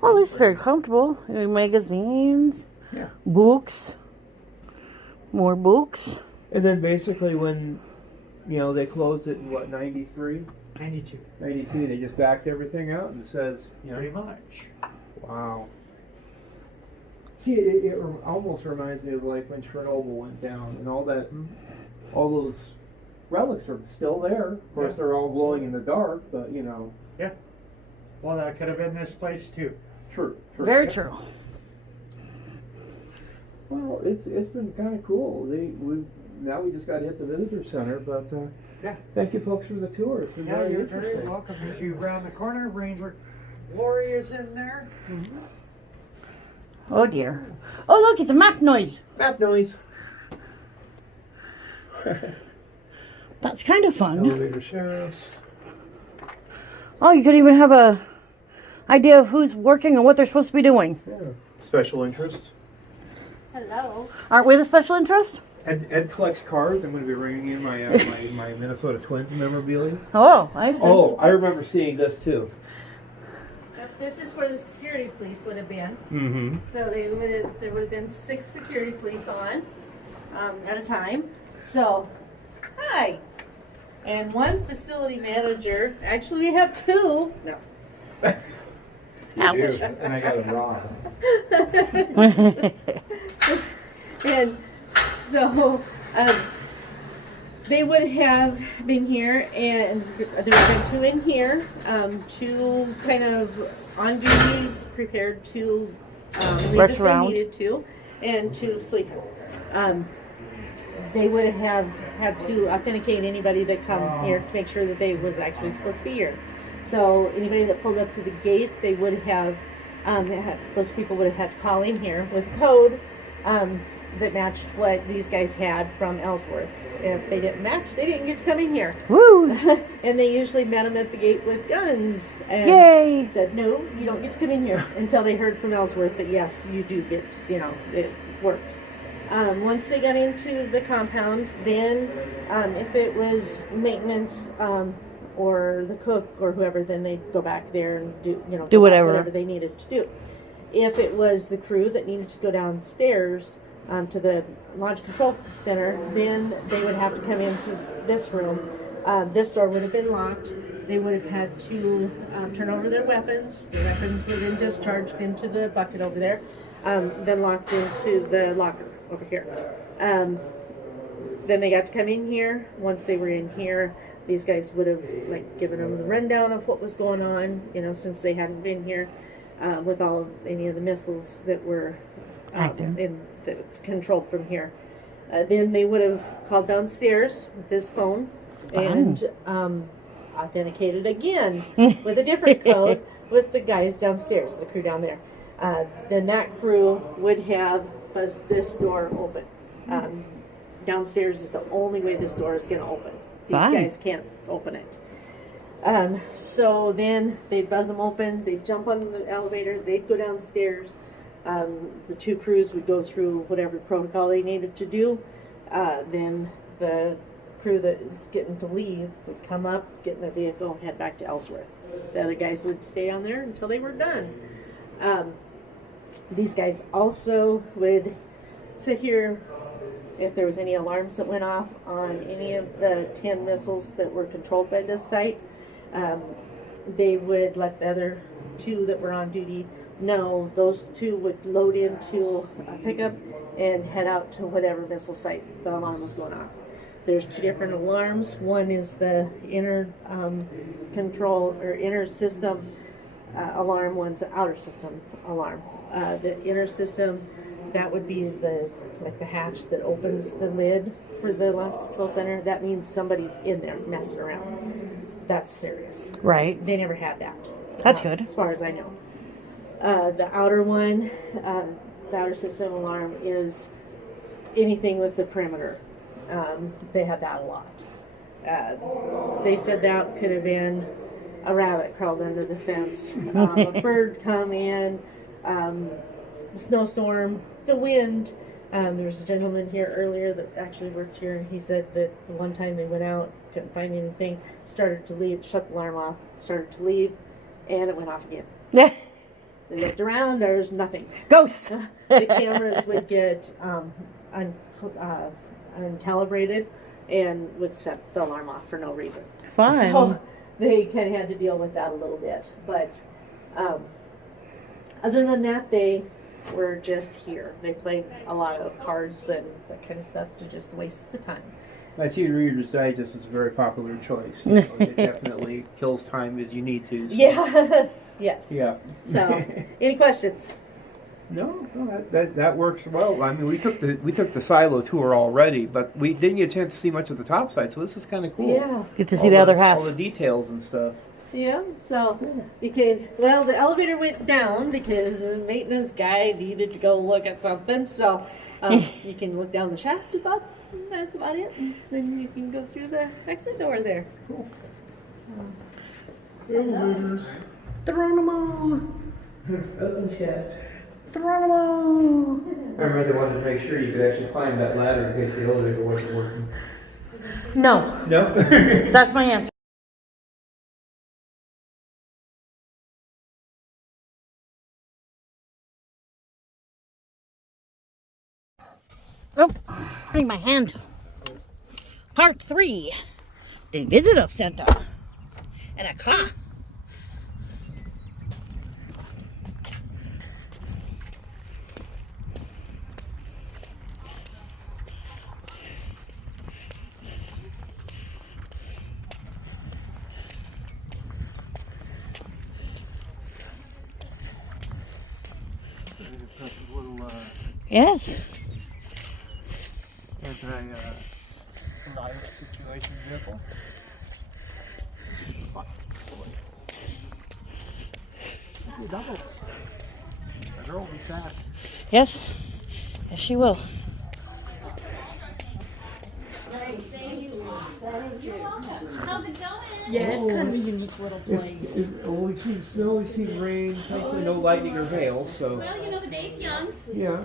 Well, this is very comfortable. Magazines. Yeah. Books. More books. And then basically when, they closed it in, 93? 92. 92, they just backed everything out and says, Pretty much. wow. See, it almost reminds me of like when Chernobyl went down and all that, all those relics are still there. Of course, they're all glowing in the dark, but Yeah. Well, that could have been this place too. True. Very true. Well, it's been kind of cool. Now we just got to hit the visitor center, but Yeah. thank you folks for the tour. It's been Yeah, very you're very interesting. welcome. As you round the corner, Ranger Lori is in there. Oh dear. Oh look, it's a map noise. Map noise. That's kind of fun. Elevator sheriffs. Oh, you could even have a idea of who's working and what they're supposed to be doing. Yeah. Special interest. Hello. Aren't we the special interest? Ed collects cards. I'm going to be bringing in my my Minnesota Twins memorabilia. Oh, I see. Oh, I remember seeing this too. This is where the security police would have been. Mm-hmm. So there would have been 6 security police on at a time. So, hi. And 1 facility manager. Actually, we have 2. No. You do, and I got a rod. And so they would have been here, and there would have been 2 in here, 2 kind of on duty, prepared to leave if they around. needed to, and 2 sleeping. they would have had to authenticate anybody that come here to make sure that they was actually supposed to be here. So anybody that pulled up to the gate, they would have those people would have had to call in here with code that matched what these guys had from Ellsworth. If they didn't match, they didn't get to come in here. Woo! And they usually met them at the gate with guns and Yay! said, no, you don't get to come in here until they heard from Ellsworth that yes, you do get, it works. Once they got into the compound, then if it was maintenance or the cook or whoever, then they'd go back there and do whatever they needed to do. If it was the crew that needed to go downstairs to the launch control center, then they would have to come into this room. This door would have been locked. They would have had to turn over their weapons. The weapons were then discharged into the bucket over there, then locked into the locker over here. Then they got to come in here. Once they were in here, these guys would have given them the rundown of what was going on, since they hadn't been here with any of the missiles that were controlled from here. Then they would have called downstairs with this phone and authenticated again with a different code with the guys downstairs, the crew down there. Then that crew would have buzzed this door open. Downstairs is the only way this door is going to open. These guys can't open it. So then they'd buzz them open, they'd jump on the elevator, they'd go downstairs. The two crews would go through whatever protocol they needed to do. Then the crew that is getting to leave would come up, get in their vehicle, and head back to Ellsworth. The other guys would stay on there until they were done. These guys also would sit here if there was any alarms that went off on any of the 10 missiles that were controlled by this site. They would let the other two that were on duty know. Those two would load into a pickup and head out to whatever missile site the alarm was going on. There's two different alarms. One is the inner control or inner system alarm. One's the outer system alarm. The inner system, that would be the hatch that opens the lid for the launch control center. That means somebody's in there messing around. That's serious. Right. They never had that. That's good. As far as I know. The outer one, the outer system alarm is anything with the perimeter. They had that a lot. They said that could have been a rabbit crawled under the fence, a bird come in, a snowstorm, the wind. There was a gentleman here earlier that actually worked here, and he said that the one time they went out, couldn't find anything, started to leave, shut the alarm off, started to leave, and it went off again. They looked around, there was nothing. Ghosts! The cameras would get uncalibrated and would set the alarm off for no reason. Fun. So they kind of had to deal with that a little bit. But other than that, they were just here. They played a lot of cards and that kind of stuff to just waste the time. I see Reader's Digest is a very popular choice. It definitely kills time as you need to. So. Yeah. Yes. Yeah. So, any questions? No, that works well. I mean, we took the silo tour already, but we didn't get a chance to see much of the top side. So this is kind of cool. Yeah. Get to see the other half. All the details and stuff. Yeah. So you could. Well, the elevator went down because the maintenance guy needed to go look at something. So you can look down the shaft about. That's about it. And then you can go through the exit door there. Cool. Elevators. Geronimo! Open shaft. Geronimo! I remember they wanted to make sure you could actually climb that ladder in case the elevator wasn't working. No. No? That's my answer. Oh, bring my hand. Part 3. The visitor center. And a car. Yes. violent situation vehicle. Double. The girl will be fast. Yes. Yes, she will. How's it going? Yeah, it's kind of a unique little place. We've seen snow, we've seen rain, thankfully no lightning or hail, so. Well, you know the day's young. Yeah.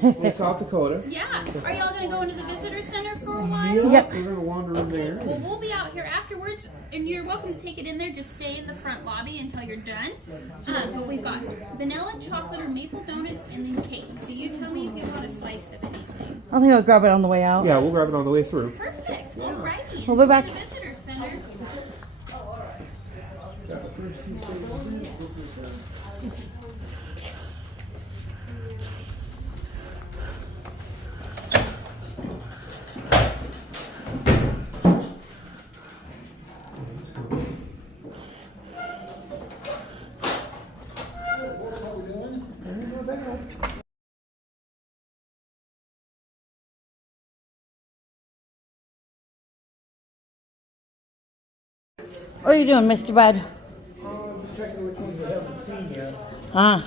In South Dakota. Yeah. Are y'all going to go into the visitor center for a while? Yep. We're going to wander in there. Well, we'll be out here afterwards, and you're welcome to take it in there. Just stay in the front lobby until you're done. But we've got vanilla, chocolate, or maple donuts, and then cake. So you tell me if you want a slice of anything. I think I'll grab it on the way out. Yeah, we'll grab it on the way through. Perfect. Alrighty. We'll be back. The visitor center. What are you doing, Mr. Bud? Just checking which ones we haven't seen yet. Ah.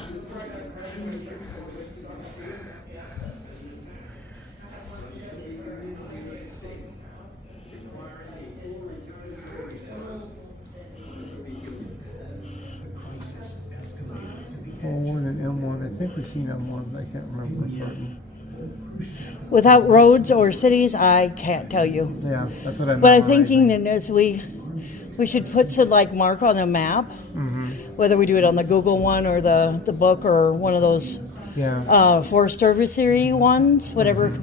L1 and M1. I think we've seen M1, but I can't remember for certain. Without roads or cities, I can't tell you. Yeah, that's what I'm. But I'm thinking that as we should put some like mark on the map, whether we do it on the Google one or the book or one of those Forest Service ones, whatever.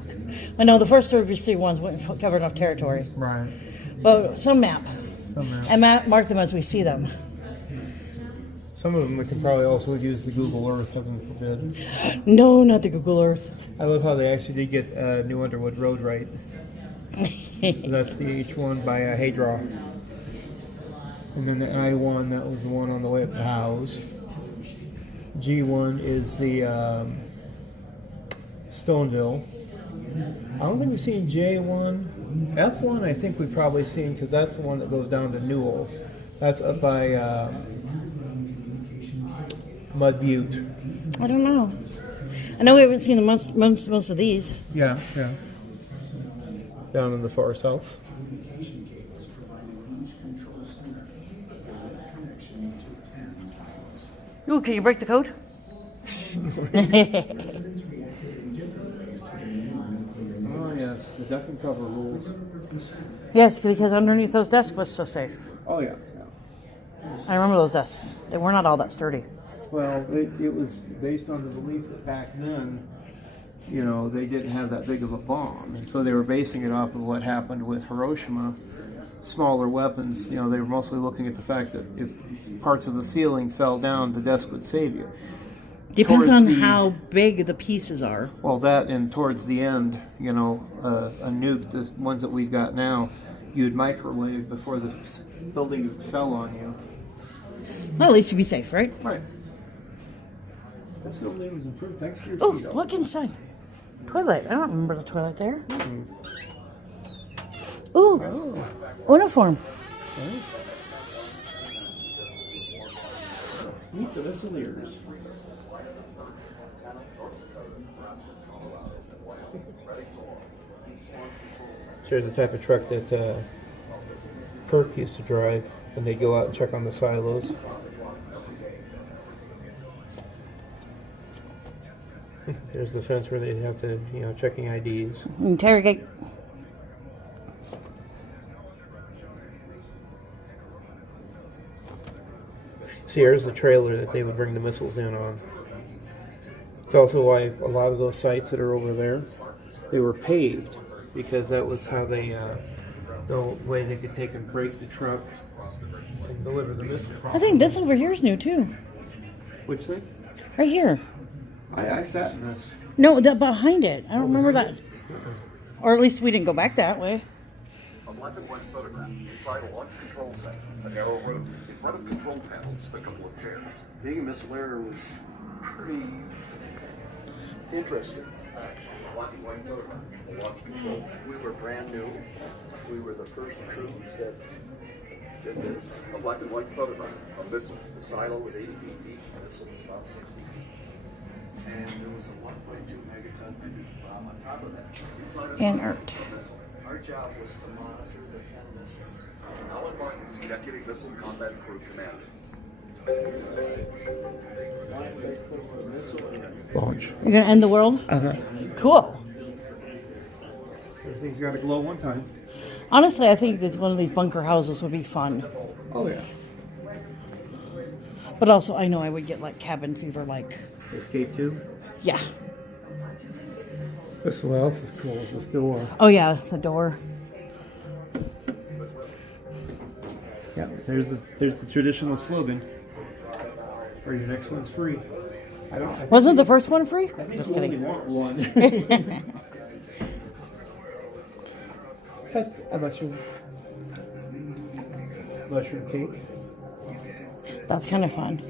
I know the Forest Service ones wouldn't cover enough territory. Right. But some map. Some And mark them as we see them. Some of them we can probably also use the Google Earth, heaven forbid. No, not the Google Earth. I love how they actually did get New Underwood Road right. That's the H1 by Haydraw. And then the I1, that was the one on the way up to Howes. G1 is the Stoneville. I don't think we've seen J1. F1 I think we've probably seen because that's the one that goes down to Newell. That's up by Mud Butte. I don't know. I know we haven't seen most of these. Yeah. Down in the far south. Ooh, can you break the code? Oh yes, the duck and cover rules. Yes, because underneath those desks was so safe. Oh yeah. I remember those desks. They were not all that sturdy. Well, it was based on the belief that back then, you know, they didn't have that big of a bomb. And so they were basing it off of what happened with Hiroshima. Smaller weapons, you know, they were mostly looking at the fact that if parts of the ceiling fell down, the desk would save you. Depends on how big the pieces are. Well, that and towards the end, you know, a nuke, the ones that we've got now, you'd microwave before the building fell on you. Well, at least you'd be safe, right? Right. This building was improved thanks to your Oh, feet. look inside. Toilet. I don't remember the toilet there. Ooh, uniform. Meet the Missileers. Here's the type of truck that Kirk used to drive when they go out and check on the silos. There's the fence where they'd have to, you know, checking IDs. Interrogate. See, here's the trailer that they would bring the missiles in on. It's also why a lot of those sites that are over there, they were paved, because that was how they, the way they could take and break the truck and deliver the missiles. I think this over here is new too. Which thing? Right here. I sat in this. No, behind it. I don't remember that. Or at least we didn't go back that way. A black and white photograph inside a launch control set. A narrow road. In front of control panels, a couple of chairs. Being a missileer was pretty interesting. black and white photograph of the launch control. We were brand new. We were the first crews that did this. A black and white photograph of missile. The silo was 80 feet deep, the missile was about 60 feet. And there was a 1.2 megaton hydrogen bomb on top of that. Inert. Our job was to monitor the 10 missiles. Alan Martin's Deputy Missile Combat Crew Commander. Once they put the missile in, Launch. You're gonna end the world? Uh-huh. Cool. Everything's got to glow one time. Honestly, I think that one of these bunker houses would be fun. Oh, yeah. But also, I know I would get like cabin fever, like. Escape tube. Yeah. This what else is cool is this door. Oh yeah, the door. Yeah, there's the traditional slogan. Or your next one's free. Wasn't the first one free? I think Just you only kidding. want one. A mushroom cake. That's kind of fun.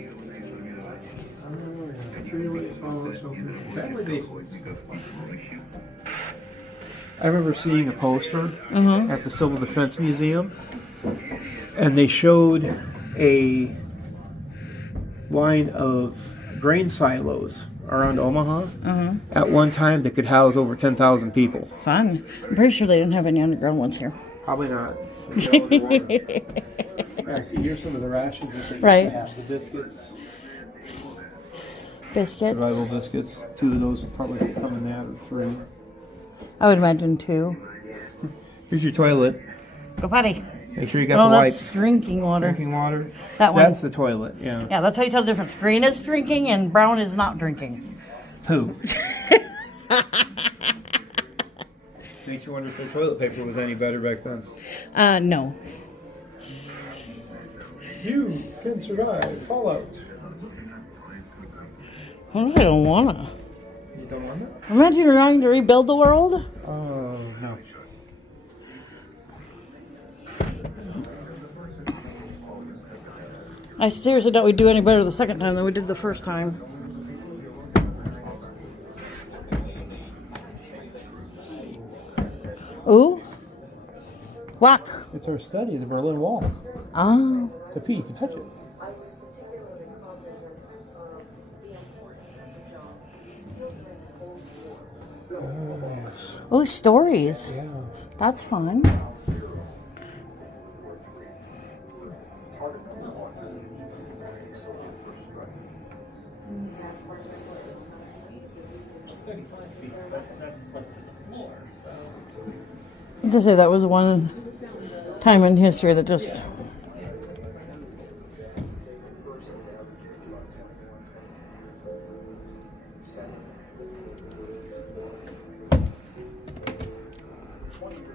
I remember seeing a poster Mhm. at the Civil Defense Museum, and they showed a line of grain silos around Omaha. Mhm. At one time, that could house over 10,000 people. Fun. I'm pretty sure they didn't have any underground ones here. Probably not. Actually, here's some of the rations that they Right. have. The biscuits. Biscuits. Survival biscuits. 2 of those would probably come in that, or 3. I would imagine 2. Here's your toilet. Go potty. Make sure you got Oh, the that's wipes. drinking water. Drinking water. That one. That's the toilet, yeah. Yeah, that's how you tell the difference. Green is drinking and brown is not drinking. Poo. Makes you wonder if their toilet paper was any better back then. No. You can survive fallout. What if I don't wanna? You don't want it? Imagine trying to rebuild the world. Oh, no. I seriously doubt we'd do any better the second time than we did the first time. Ooh. Whack. It's our study, the Berlin Wall. Oh. It's a pea, you can touch it. Oh, stories. Yeah. That's fun. To say that was one time in history that just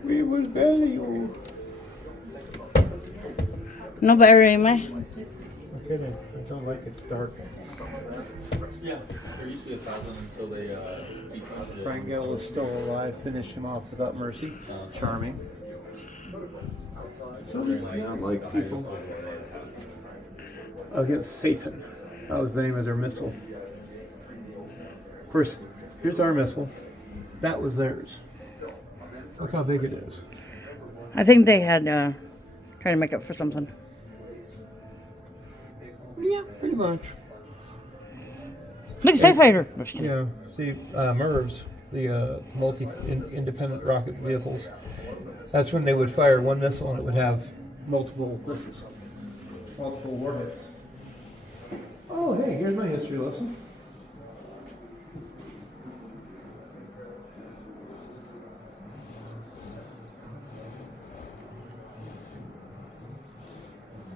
We would bury you. no bury me. I couldn't. I don't like it dark. Yeah, there used to be 1,000 until they beat the Frank Gill is still alive, finished him off without mercy. Charming. So it's not like people against Satan. That was the name of their missile. Of course, here's our missile. That was theirs. Look how big it is. I think they had trying to make up for something. Yeah, pretty much. Look, Sky Fighter. Yeah, see, MIRVs, the multi-independent rocket vehicles, that's when they would fire one missile and it would have multiple missiles, multiple warheads. Oh, hey, here's my history lesson.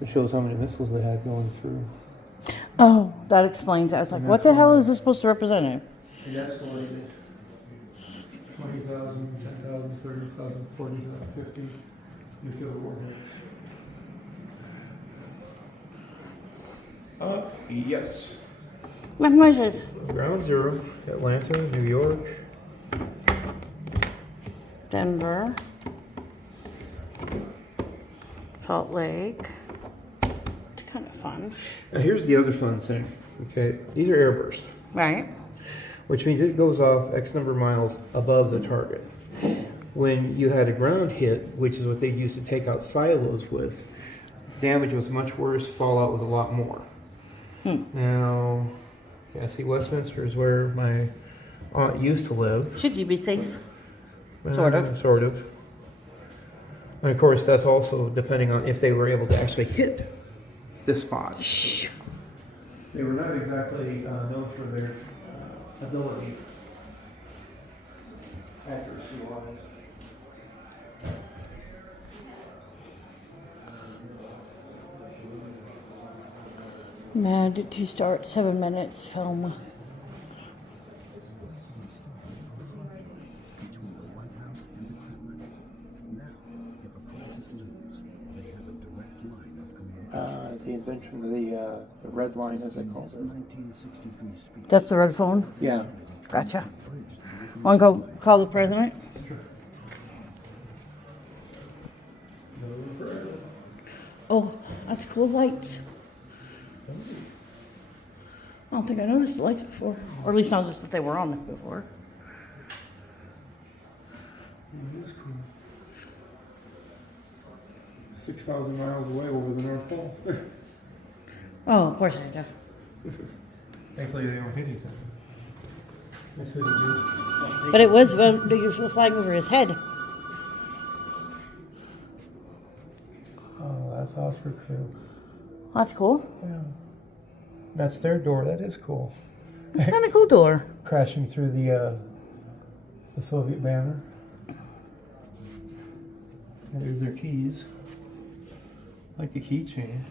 It shows how many missiles they had going through. Oh, that explains it. I was like, what the hell is this supposed to represent? It escalated 20,000, 10,000, 30,000, 40,000, 50 nuclear warheads. Yes. Measures. Ground Zero, Atlanta, New York. Denver. Salt Lake. Kind of fun. Now here's the other fun thing. Okay, these are airbursts. Right. which means it goes off X number of miles above the target. When you had a ground hit, which is what they used to take out silos with, damage was much worse, fallout was a lot more. Now, yeah, see, Westminster is where my aunt used to live. Should you be safe? Sort of. Sort of. And of course, that's also depending on if they were able to actually hit the spot. They were not exactly known for their ability, accuracy-wise. Man, to start 7 minutes film. The invention of the red line, as they called it. That's the red phone? Yeah. Gotcha. Want to go call the president? Oh, that's cool lights. I don't think I noticed the lights before. Or at least not just that they were on before. 6,000 miles away over the North Pole. Oh, of course I do. Thankfully, they weren't hitting something. That's what he did. But it was flying over his head. Oh, that's Oscar Crew. That's cool. Yeah. That's their door. That is cool. It's kind of cool door. Crashing through the Soviet banner. And there's their keys. Like the keychain.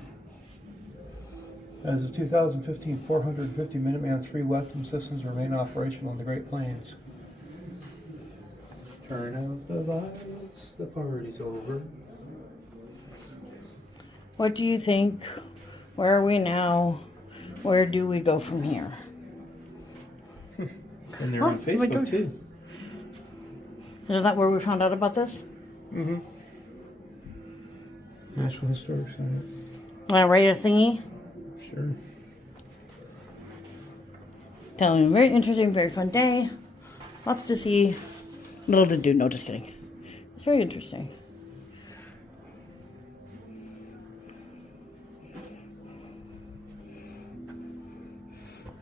As of 2015, 450 Minuteman III weapon systems remain operational in the Great Plains. Turn out the lights, the party's over. What do you think? Where are we now? Where do we go from here? And they're on Facebook too. Is that where we found out about this? Mm-hmm. National Historic Site. Want to write a thingy? Sure. Telling me, very interesting, very fun day. Lots to see. Little to do. No, just kidding. It's very interesting.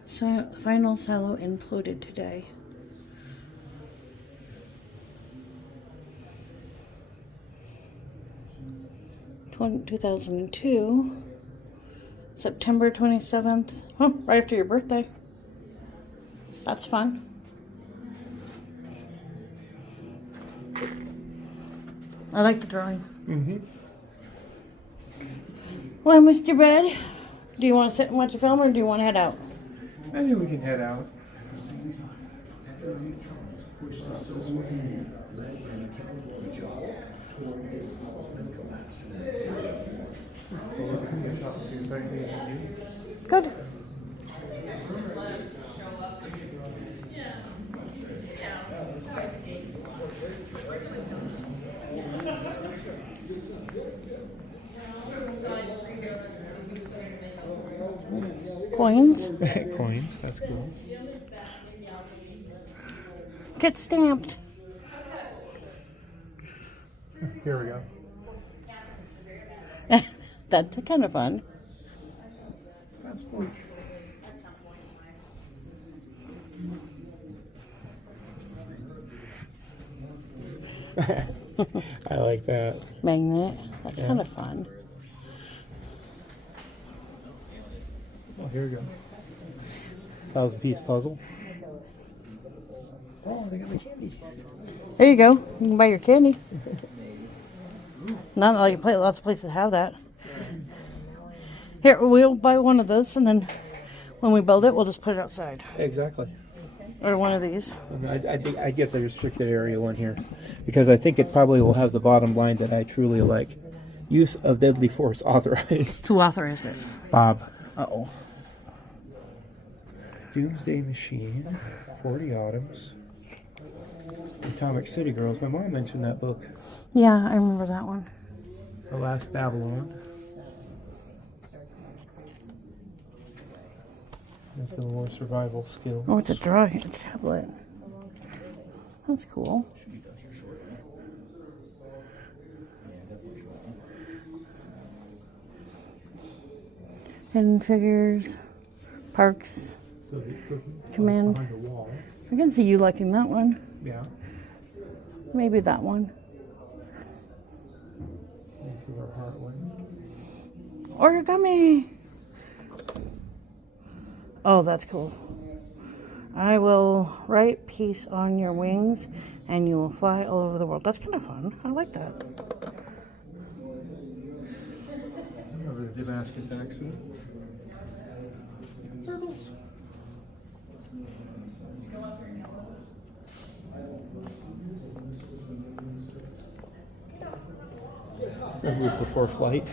So, final silo imploded today. In 2002, September 27th. Oh, right after your birthday. That's fun. I like the drawing. Mm-hmm. Well, Mr. Bed, do you want to sit and watch a film or do you want to head out? I think we can head out. Good. Coins. Coins, that's cool. Get stamped. Here we go. That's kind of fun. That's cool. I like that. Magnet. That's kind of fun. Oh, here we go. 1,000-piece puzzle. Oh, they got my candy. There you go. You can buy your candy. Not like lots of places have that. Here, we'll buy one of those, and then when we build it, we'll just put it outside. Exactly. Or one of these. I think I get the restricted area one here because I think it probably will have the bottom line that I truly like. Use of deadly force authorized. Who authorized it? Bob. Uh-oh. Doomsday Machine, 40 Autumns, Atomic City Girls. My mom mentioned that book. Yeah, I remember that one. The Last Babylon. It's a more survival skill. Oh, it's a drawing tablet. That's cool. Hidden figures, parks, So the command. behind the wall. I can see you liking that one. Yeah. Maybe that one. Into our heart one. Origami. Oh, that's cool. I will write peace on your wings and you will fly all over the world. That's kind of fun. I like that. Over the Damascus accent. Turtles. Move before flight.